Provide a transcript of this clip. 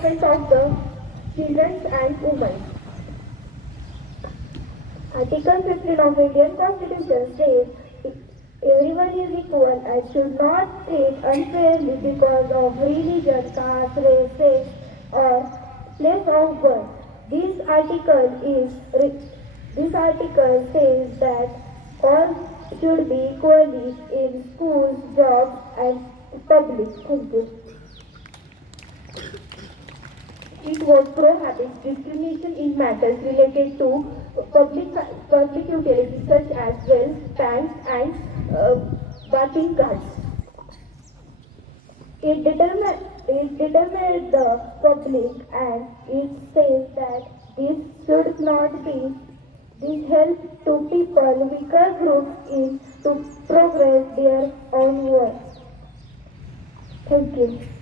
development of the children and women. Article 15 of Indian Constitution says everyone is equal and should not treat unfairly because of religion, caste, race, sex, or place of birth. This article says that all should be equally in schools, jobs, and public. Thank you. It was prohibits discrimination in matters related to public, public utilities such as wells, tanks, and bathing cards. It determines the public and it says that this should not be this helps to people weaker groups in to progress their own work. Thank you.